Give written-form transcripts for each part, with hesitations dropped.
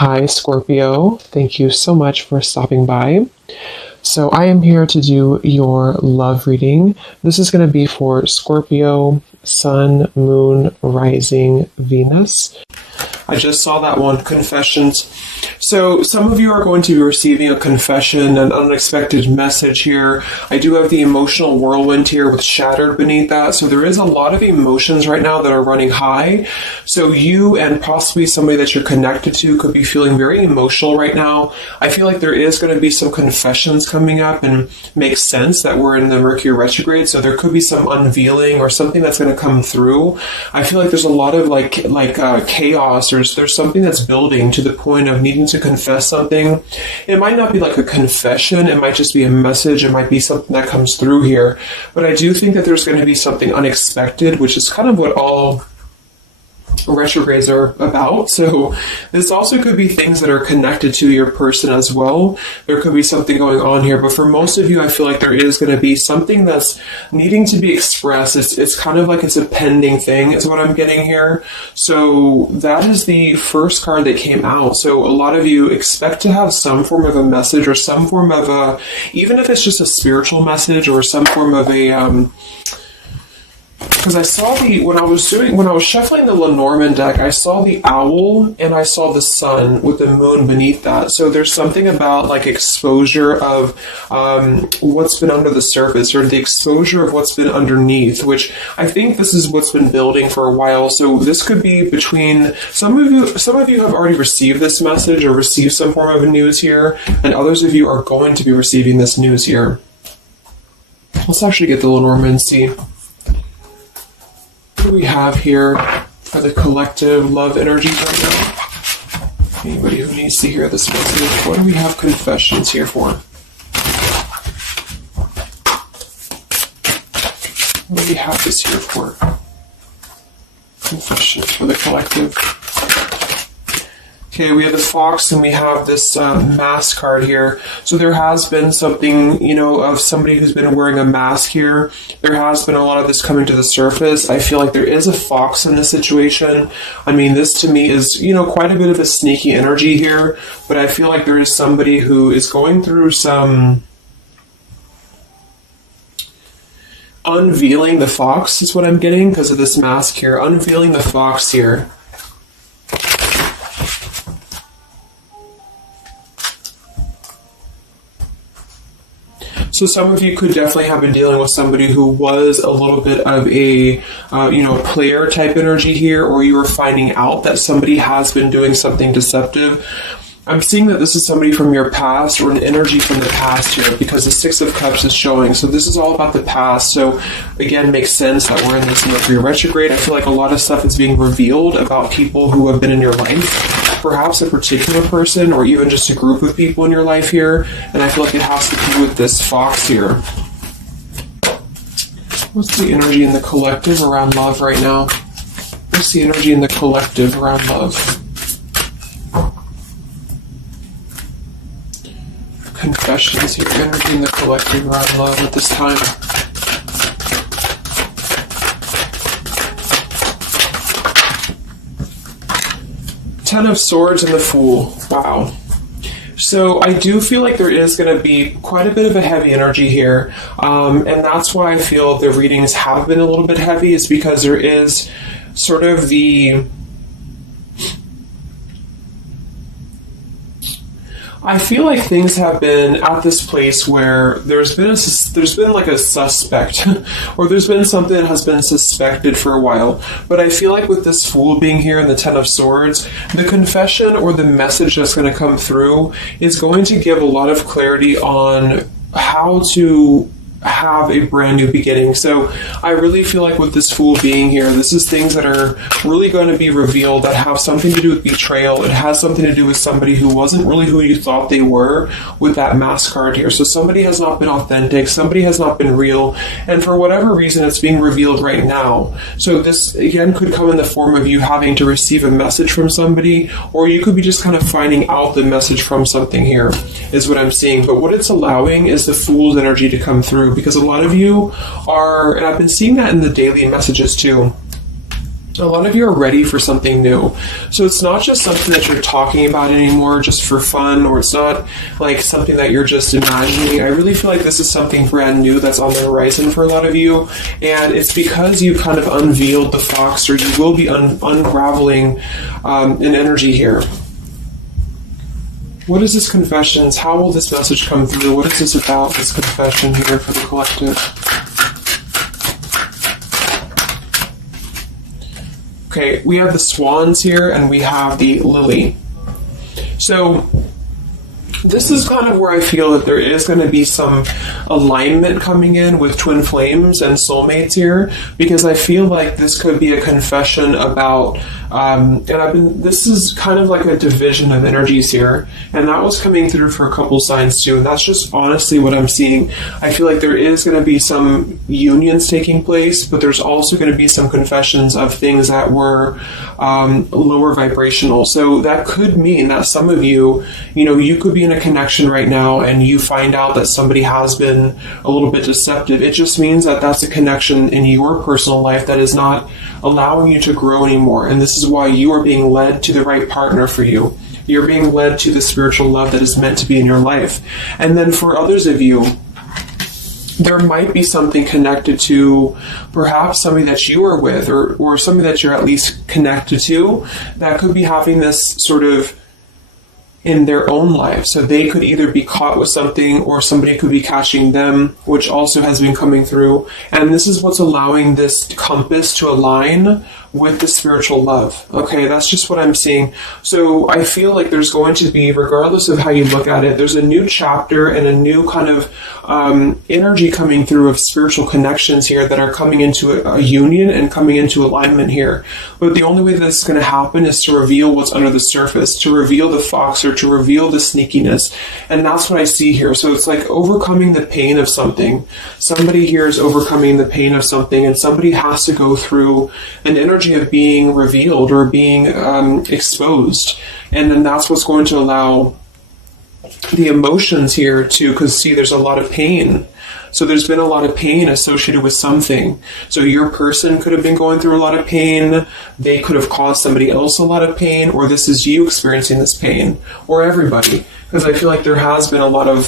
Hi, Scorpio. Thank you so much for stopping by. So, I am here to do your love reading. This is going to be for Scorpio, Sun, Moon, Rising, Venus. I just saw that one, confessions. So some of you are going to be receiving a confession, an unexpected message here. I do have the emotional whirlwind here with shattered beneath that. So there is a lot of emotions right now that are running high. So you and possibly somebody that you're connected to could be feeling very emotional right now. I feel like there is going to be some confessions coming up, and makes sense that we're in the Mercury retrograde. So there could be some unveiling or something that's going to come through. I feel like there's a lot of chaos, or there's something that's building to the point of needing to confess something. It might not be like a confession, it might just be a message, it might be something that comes through here. But I do think that there's going to be something unexpected, which is kind of what all retrogrades are about. So this also could be things that are connected to your person as well. There could be something going on here, but for most of you, I feel like there is going to be something that's needing to be expressed. It's kind of like it's a pending thing is what I'm getting here. So that is the first card that came out. So a lot of you expect to have some form of a message, or some form of a, even if it's just a spiritual message, or some form of a because I saw when I was shuffling the Lenormand deck, I saw the owl and I saw the sun with the moon beneath that. So there's something about like exposure of what's been under the surface, or the exposure of what's been underneath, which I think this is what's been building for a while. So this could be between some of you have already received this message or received some form of news here, and others of you are going to be receiving this news here. Let's actually get the Lenormand and see. What do we have here for the collective love energies right now? Anybody who needs to hear this message, what do we have confessions here for? What do we have this here for? Confessions for the collective. Okay, we have the fox and we have this mask card here. So there has been something, of somebody who's been wearing a mask here. There has been a lot of this coming to the surface. I feel like there is a fox in this situation. I mean, this to me is, quite a bit of a sneaky energy here. But I feel like there is somebody who is going through some unveiling the fox is what I'm getting because of this mask here. Unveiling the fox here. So some of you could definitely have been dealing with somebody who was a little bit of a, player type energy here, or you were finding out that somebody has been doing something deceptive. I'm seeing that this is somebody from your past, or an energy from the past here, because the Six of Cups is showing. So this is all about the past. So again, makes sense that we're in this Mercury retrograde. I feel like a lot of stuff is being revealed about people who have been in your life. Perhaps a particular person, or even just a group of people in your life here. And I feel like it has to do with this fox here. What's the energy in the collective around love right now? What's the energy in the collective around love? Confessions here, energy in the collective around love at this time. Ten of Swords and the Fool. Wow. So I do feel like there is going to be quite a bit of a heavy energy here. And that's why I feel the readings have been a little bit heavy, is because there is sort of the... I feel like things have been at this place where there's been like a suspect, or there's been something that has been suspected for a while. But I feel like with this Fool being here and the Ten of Swords, the confession or the message that's going to come through is going to give a lot of clarity on how to have a brand new beginning. So I really feel like with this Fool being here, this is things that are really going to be revealed that have something to do with betrayal. It has something to do with somebody who wasn't really who you thought they were with that mask card here. So somebody has not been authentic, somebody has not been real, and for whatever reason it's being revealed right now. So this again could come in the form of you having to receive a message from somebody, or you could be just kind of finding out the message from something here, is what I'm seeing. But what it's allowing is the Fool's energy to come through, because a lot of you are, and I've been seeing that in the daily messages too, A lot of you are ready for something new. So it's not just something that you're talking about anymore just for fun, or it's not like something that you're just imagining. I really feel like this is something brand new that's on the horizon for a lot of you. And it's because you kind of unveiled the fox, or you will be unraveling an energy here. What is this confessions? How will this message come through? What is this about, this confession here for the collective? Okay, we have the swans here, and we have the lily. So this is kind of where I feel that there is going to be some alignment coming in with twin flames and soulmates here, because I feel like this could be a confession about, this is kind of like a division of energies here, and that was coming through for a couple signs too, and that's just honestly what I'm seeing. I feel like there is going to be some unions taking place, but there's also going to be some confessions of things that were lower vibrational. So that could mean that some of you, you could be in a connection right now and you find out that somebody has been a little bit deceptive. It just means that that's a connection in your personal life that is not allowing you to grow anymore. And this is why you are being led to the right partner for you. You're being led to the spiritual love that is meant to be in your life. And then for others of you, there might be something connected to perhaps somebody that you are with, or somebody that you're at least connected to, that could be having this sort of in their own life. So they could either be caught with something, or somebody could be catching them, which also has been coming through. And this is what's allowing this compass to align with the spiritual love. Okay, that's just what I'm seeing. So I feel like there's going to be, regardless of how you look at it, there's a new chapter and a new kind of energy coming through of spiritual connections here that are coming into a union and coming into alignment here. But the only way that this is going to happen is to reveal what's under the surface, to reveal the fox, or to reveal the sneakiness. And that's what I see here. So it's like overcoming the pain of something. Somebody here is overcoming the pain of something, and somebody has to go through an energy of being revealed or being exposed. And then that's what's going to allow the emotions here to, because see, there's a lot of pain. So there's been a lot of pain associated with something. So your person could have been going through a lot of pain. They could have caused somebody else a lot of pain, or this is you experiencing this pain, or everybody. Because I feel like there has been a lot of,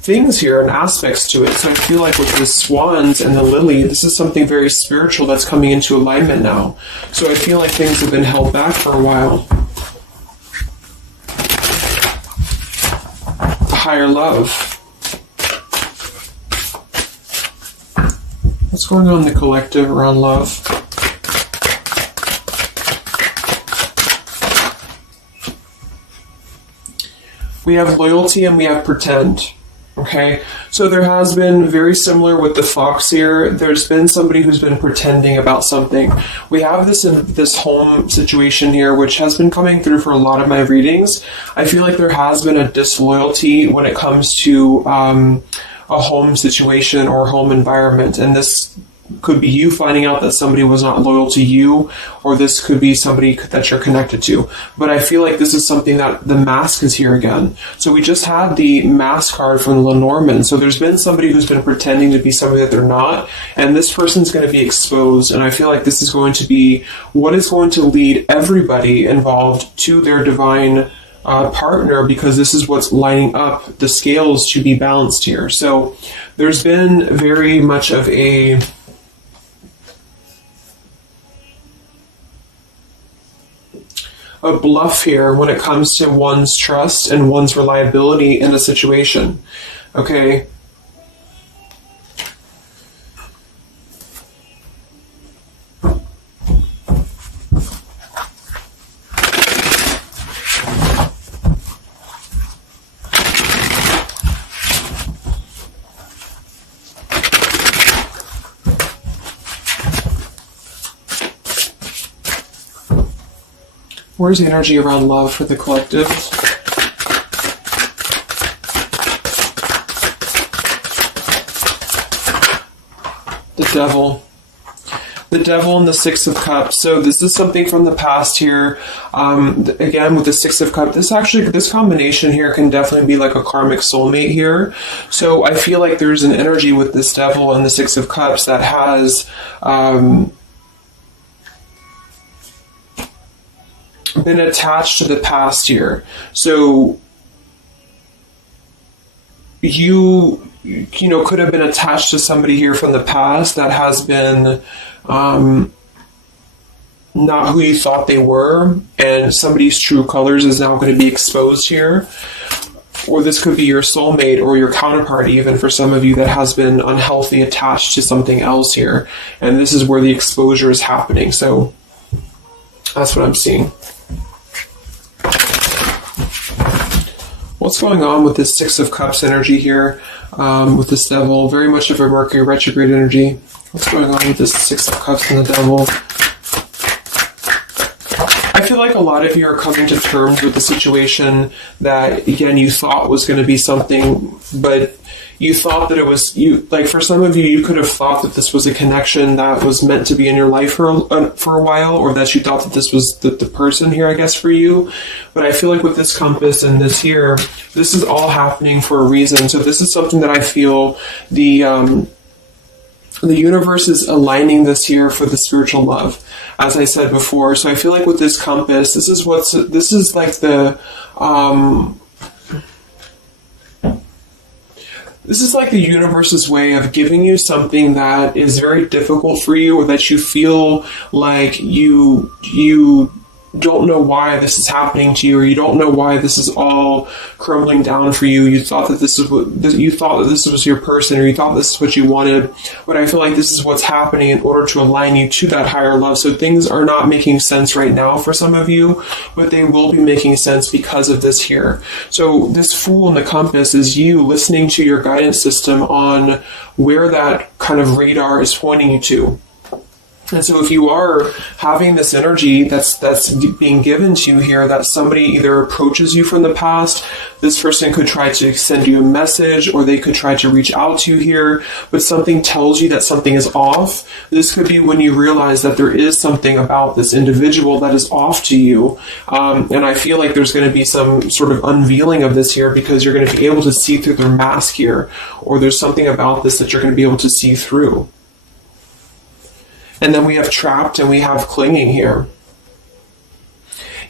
things here and aspects to it. So I feel like with the swans and the lily, this is something very spiritual that's coming into alignment now. So I feel like things have been held back for a while. Higher love. What's going on in the collective around love? We have loyalty and we have pretend. Okay, so there has been, very similar with the fox here, there's been somebody who's been pretending about something. We have this home situation here, which has been coming through for a lot of my readings. I feel like there has been a disloyalty when it comes to a home situation or home environment, and this could be you finding out that somebody was not loyal to you, or this could be somebody that you're connected to. But I feel like this is something that the mask is here again. So we just had the mask card from Lenormand. So there's been somebody who's been pretending to be somebody that they're not, and this person's going to be exposed. And I feel like this is going to be what is going to lead everybody involved to their divine partner, because this is what's lining up the scales to be balanced here. So there's been very much of a bluff here when it comes to one's trust and one's reliability in a situation. Okay. Where's the energy around love for the collective? The devil. The devil and the Six of Cups. So this is something from the past here. Again, with the Six of Cups, this combination here can definitely be like a karmic soulmate here. So I feel like there's an energy with this devil and the Six of Cups that has been attached to the past here. So you know, could have been attached to somebody here from the past that has been not who you thought they were, and somebody's true colors is now going to be exposed here. Or this could be your soulmate or your counterpart, even for some of you, that has been unhealthy attached to something else here. And this is where the exposure is happening. So that's what I'm seeing. What's going on with this Six of Cups energy here, with this Devil? Very much of a Mercury retrograde energy. What's going on with this Six of Cups and the Devil? I feel like a lot of you are coming to terms with the situation that, again, you thought was going to be something, but you thought that it was, like for some of you, you could have thought that this was a connection that was meant to be in your life for a while, or that you thought that this was the person here, I guess, for you. But I feel like with this compass and this here, this is all happening for a reason. So this is something that I feel the universe is aligning this here for the spiritual love, as I said before. So I feel like with this compass, this is like the this is like the universe's way of giving you something that is very difficult for you, or that you feel like you don't know why this is happening to you, or you don't know why this is all crumbling down for you. You thought that this was your person, or you thought this is what you wanted. But I feel like this is what's happening in order to align you to that higher love. So things are not making sense right now for some of you, but they will be making sense because of this here. So this Fool in the compass is you listening to your guidance system on where that kind of radar is pointing you to. And so if you are having this energy that's being given to you here, that somebody either approaches you from the past, this person could try to send you a message, or they could try to reach out to you here, but something tells you that something is off. This could be when you realize that there is something about this individual that is off to you. And I feel like there's going to be some sort of unveiling of this here, because you're going to be able to see through their mask here, or there's something about this that you're going to be able to see through. And then we have trapped and we have clinging here.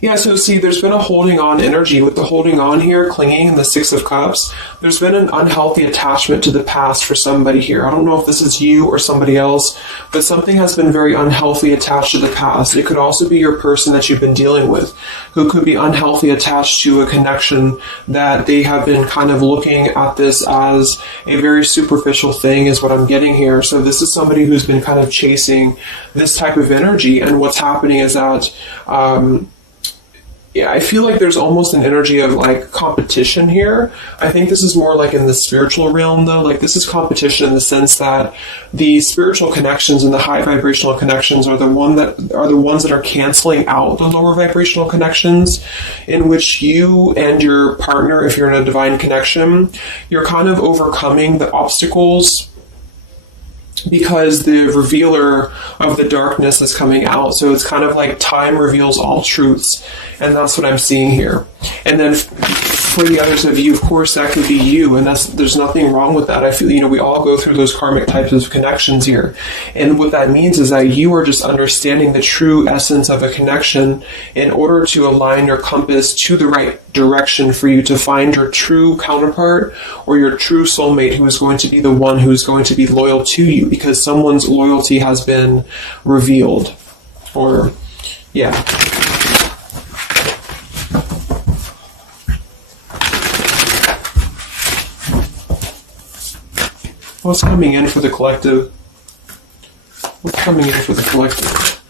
Yeah, so see, there's been a holding on energy with the holding on here, clinging, and the Six of Cups. There's been an unhealthy attachment to the past for somebody here. I don't know if this is you or somebody else, but something has been very unhealthy attached to the past. It could also be your person that you've been dealing with, who could be unhealthy attached to a connection that they have been kind of looking at this as a very superficial thing, is what I'm getting here. So this is somebody who's been kind of chasing this type of energy, and what's happening is that yeah, I feel like there's almost an energy of like competition here. I think this is more like in the spiritual realm, though. Like this is competition in the sense that the spiritual connections and the high vibrational connections are the ones that are canceling out the lower vibrational connections, in which you and your partner, if you're in a divine connection, you're kind of overcoming the obstacles, because the revealer of the darkness is coming out. So it's kind of like time reveals all truths, and that's what I'm seeing here. And then for the others of you, of course, that could be you, and there's nothing wrong with that. I feel, we all go through those karmic types of connections here. And what that means is that you are just understanding the true essence of a connection in order to align your compass to the right direction for you to find your true counterpart, or your true soulmate, who is going to be the one who is going to be loyal to you, because someone's loyalty has been revealed. Or, yeah. What's coming in for the collective? What's coming in for the collective?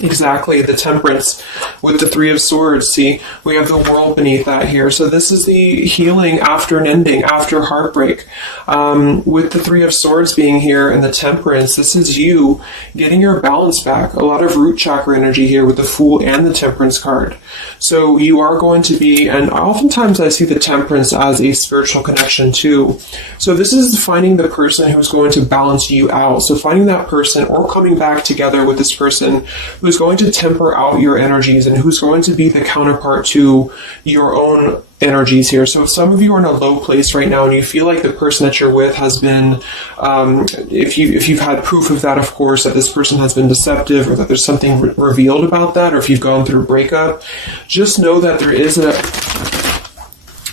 Exactly, the Temperance with the Three of Swords. See, we have the World beneath that here. So this is the healing after an ending, after heartbreak. With the Three of Swords being here and the Temperance, this is you getting your balance back. A lot of root chakra energy here with the Fool and the Temperance card. So you are going to be, and oftentimes I see the Temperance as a spiritual connection too. So this is finding the person who's going to balance you out. So finding that person, or coming back together with this person who's going to temper out your energies energies and who's going to be the counterpart to your own energies here. So if some of you are in a low place right now and you feel like the person that you're with has been, if you've had proof of that, of course, that this person has been deceptive or that there's something revealed about that, or if you've gone through a breakup, just know that there is a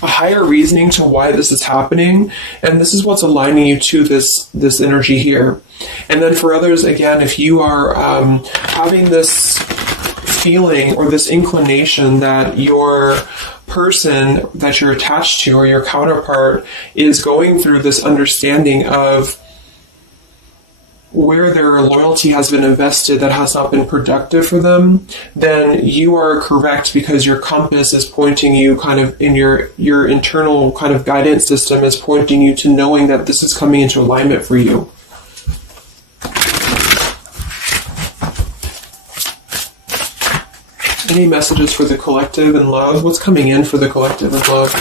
higher reasoning to why this is happening, and this is what's aligning you to this energy here. And then for others, again, if you are having this feeling or this inclination that your person that you're attached to or your counterpart is going through this understanding of where their loyalty has been invested that has not been productive for them, then you are correct, because your compass is pointing you kind of in your internal kind of guidance system is pointing you to knowing that this is coming into alignment for you. Any messages for the collective and love? What's coming in for the collective and love?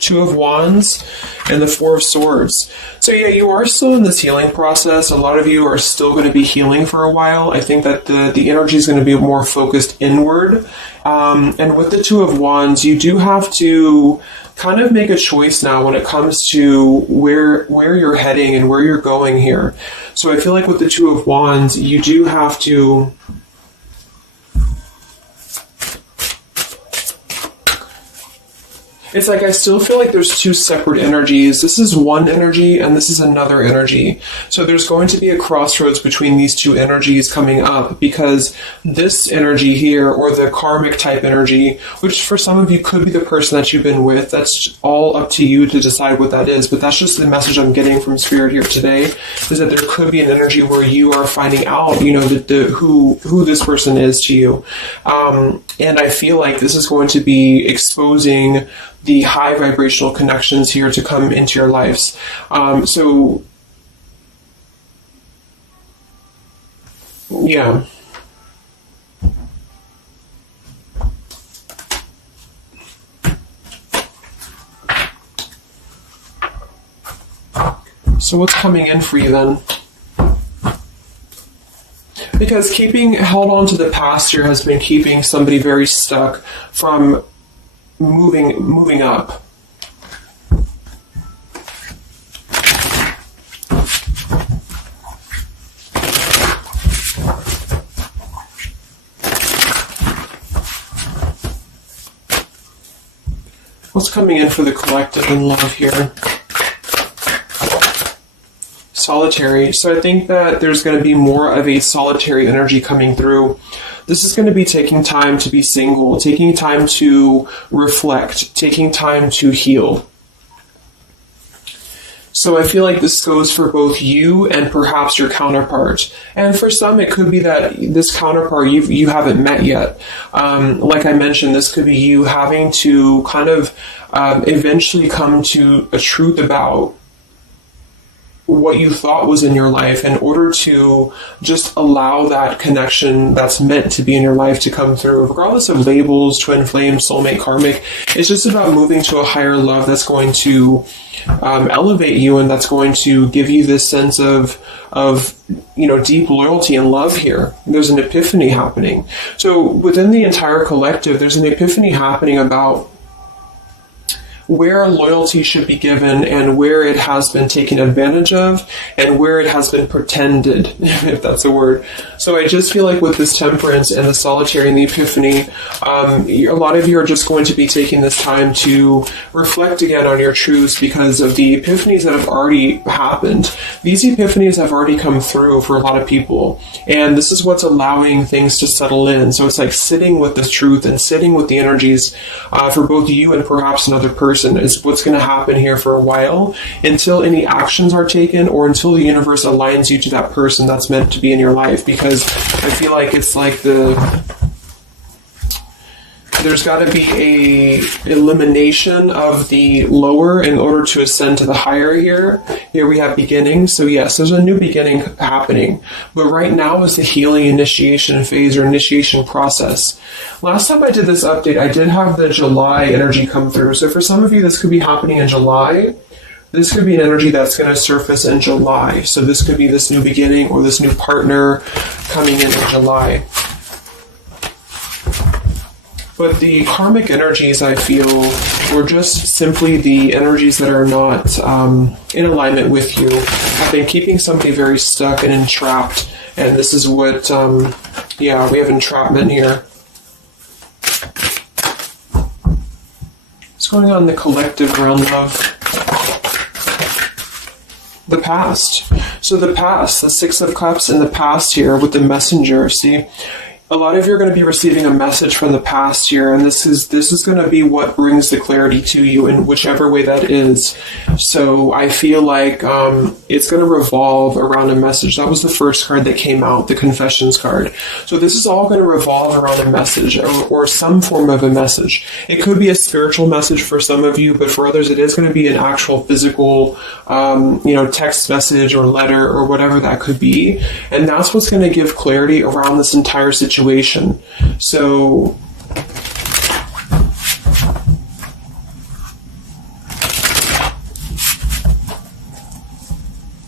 Two of Wands and the Four of Swords. So yeah, you are still in this healing process. A lot of you are still going to be healing for a while. I think that the energy is going to be more focused inward. And with the Two of Wands, you do have to kind of make a choice now when it comes to where you're heading and where you're going here. So I feel like with the Two of Wands, you do have to it's like I still feel like there's two separate energies. This is one energy and this is another energy. So there's going to be a crossroads between these two energies coming up, because this energy here, or the karmic type energy, which for some of you could be the person that you've been with, that's all up to you to decide what that is. But that's just the message I'm getting from Spirit here today, is that there could be an energy where you are finding out, who this person is to you. And I feel like this is going to be exposing the high vibrational connections here to come into your lives. So yeah. So what's coming in for you then? Because held on to the past here has been keeping somebody very stuck from moving up. What's coming in for the collective and love here? Solitary. So I think that there's going to be more of a solitary energy coming through. This is going to be taking time to be single, taking time to reflect, taking time to heal. So I feel like this goes for both you and perhaps your counterpart. And for some, it could be that this counterpart you haven't met yet. Like I mentioned, this could be you having to kind of eventually come to a truth about what you thought was in your life in order to just allow that connection that's meant to be in your life to come through, regardless of labels, twin flame, soulmate, karmic. It's just about moving to a higher love that's going to elevate you, and that's going to give you this sense of deep loyalty and love here. There's an epiphany happening. So within the entire collective, there's an epiphany happening about where loyalty should be given and where it has been taken advantage of and where it has been pretended, if that's a word. So I just feel like with this temperance and the solitary and the epiphany, a lot of you are just going to be taking this time to reflect again on your truths because of the epiphanies that have already happened. These epiphanies have already come through for a lot of people, and this is what's allowing things to settle in. So it's like sitting with the truth and sitting with the energies for both you and perhaps another person is what's going to happen here for a while, until any actions are taken or until the universe aligns you to that person that's meant to be in your life. Because I feel like it's like there's got to be a elimination of the lower in order to ascend to the higher here. Here we have beginning. So yes, there's a new beginning happening. But right now is the healing initiation phase or initiation process. Last time I did this update, I did have the July energy come through. So for some of you, this could be happening in July. This could be an energy that's going to surface in July. So this could be this new beginning or this new partner coming in July. But the karmic energies, I feel, were just simply the energies that are not in alignment with you. Have been keeping somebody very stuck and entrapped. And this is what, yeah, we have entrapment here. What's going on in the collective realm, love? The past. So the past, the Six of Cups in the past here with the messenger, see? A lot of you are going to be receiving a message from the past here, and this is going to be what brings the clarity to you in whichever way that is. So I feel like it's going to revolve around a message. That was the first card that came out, the Confessions card. So this is all going to revolve around a message or some form of a message. It could be a spiritual message for some of you, but for others it is going to be an actual physical, text message or letter or whatever that could be. And that's what's going to give clarity around this entire situation. So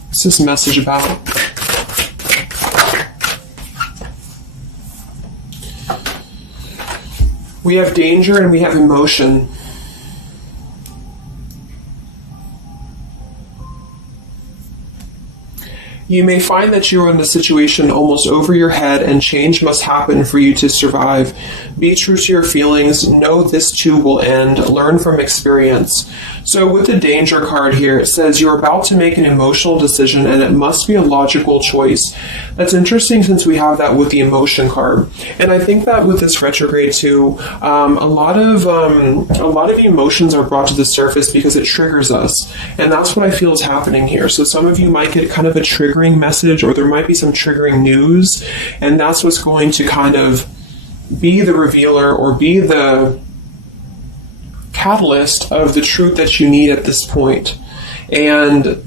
what's this message about? We have danger and we have emotion. You may find that you are in a situation almost over your head and change must happen for you to survive. Be true to your feelings. Know this too will end. Learn from experience. So with the danger card here, it says you're about to make an emotional decision and it must be a logical choice. That's interesting since we have that with the emotion card. And I think that with this retrograde too, a lot of emotions are brought to the surface because it triggers us. And that's what I feel is happening here. So some of you might get kind of a triggering message, or there might be some triggering news, and that's what's going to kind of be the revealer or be the catalyst of the truth that you need at this point. And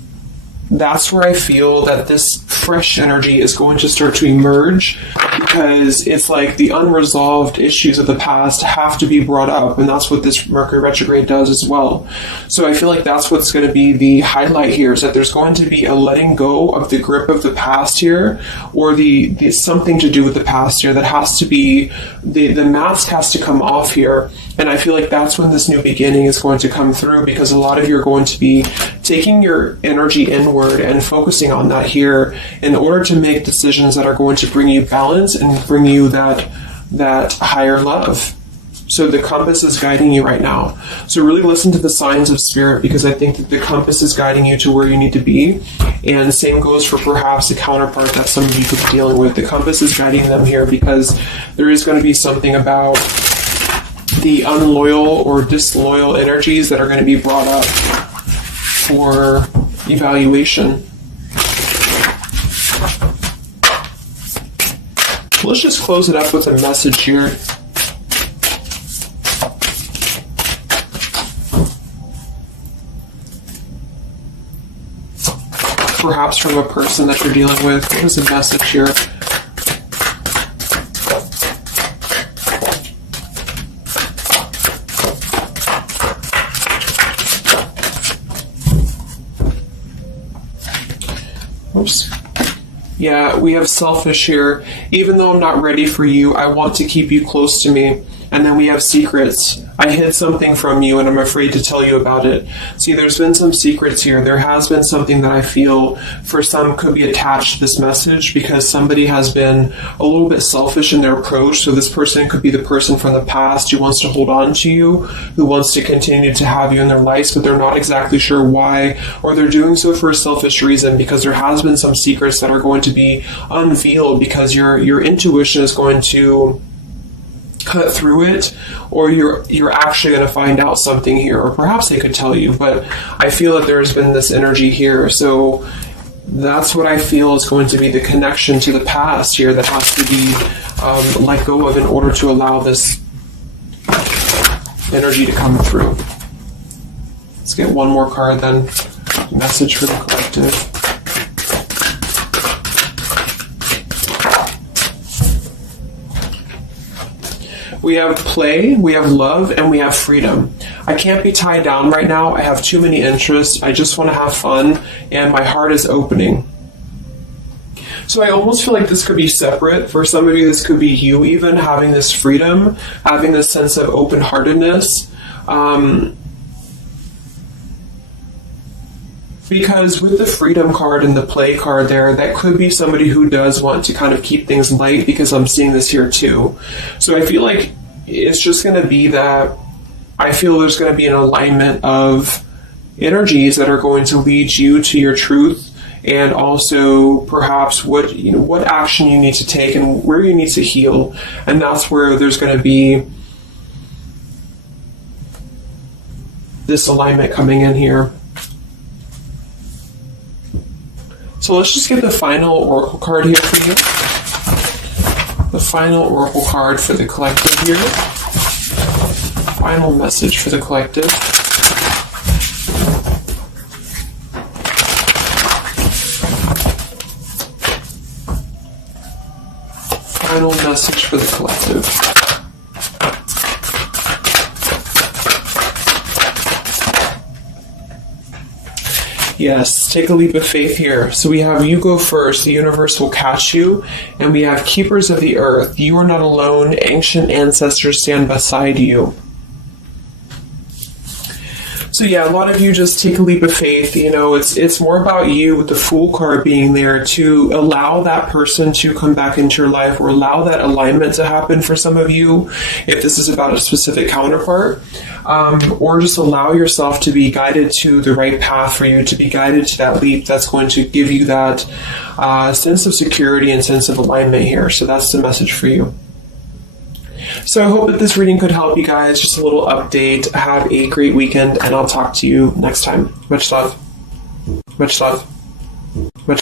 that's where I feel that this fresh energy is going to start to emerge, because it's like the unresolved issues of the past have to be brought up, and that's what this Mercury retrograde does as well. So I feel like that's what's going to be the highlight here, is that there's going to be a letting go of the grip of the past here, or the something to do with the past here that has to be, the mask has to come off here. And I feel like that's when this new beginning is going to come through, because a lot of you are going to be taking your energy inward and focusing on that here in order to make decisions that are going to bring you balance and bring you that higher love. So the compass is guiding you right now. So really listen to the signs of spirit, because I think that the compass is guiding you to where you need to be. And same goes for perhaps a counterpart that some of you could be dealing with. The compass is guiding them here because there is going to be something about the unloyal or disloyal energies that are going to be brought up for evaluation. Let's just close it up with a message here. Perhaps from a person that you're dealing with. What is a message here? Oops. Yeah, we have selfish here. Even though I'm not ready for you, I want to keep you close to me. And then we have secrets. I hid something from you and I'm afraid to tell you about it. See, there's been some secrets here. There has been something that I feel for some could be attached to this message, because somebody has been a little bit selfish in their approach. So this person could be the person from the past who wants to hold on to you, who wants to continue to have you in their lives, but they're not exactly sure why, or they're doing so for a selfish reason, because there has been some secrets that are going to be unveiled, because your intuition is going to cut through it, or you're actually going to find out something here, or perhaps they could tell you, but I feel that there's been this energy here. So that's what I feel is going to be the connection to the past here that has to be let go of in order to allow this energy to come through. Let's get one more card then. Message for the collective. We have play, we have love, and we have freedom. I can't be tied down right now. I have too many interests. I just want to have fun, and my heart is opening. So I almost feel like this could be separate. For some of you, this could be you even having this freedom, having this sense of open-heartedness. Because with the freedom card and the play card there, that could be somebody who does want to kind of keep things light, because I'm seeing this here too. So I feel like it's just going to be that I feel there's going to be an alignment of energies that are going to lead you to your truth, and also perhaps what action you need to take and where you need to heal. And that's where there's going to be this alignment coming in here. So let's just get the final oracle card here for you. The final oracle card for the collective here. Final message for the collective. Final message for the collective. Yes, take a leap of faith here. So we have you go first, the universe will catch you. And we have keepers of the earth. You are not alone. Ancient ancestors stand beside you. So yeah, a lot of you just take a leap of faith. It's more about you with the Fool card being there to allow that person to come back into your life, or allow that alignment to happen for some of you, if this is about a specific counterpart, or just allow yourself to be guided to the right path for you, to be guided to that leap that's going to give you that sense of security and sense of alignment here. So that's the message for you. So I hope that this reading could help you guys. Just a little update. Have a great weekend, and I'll talk to you next time. Much love. Much love.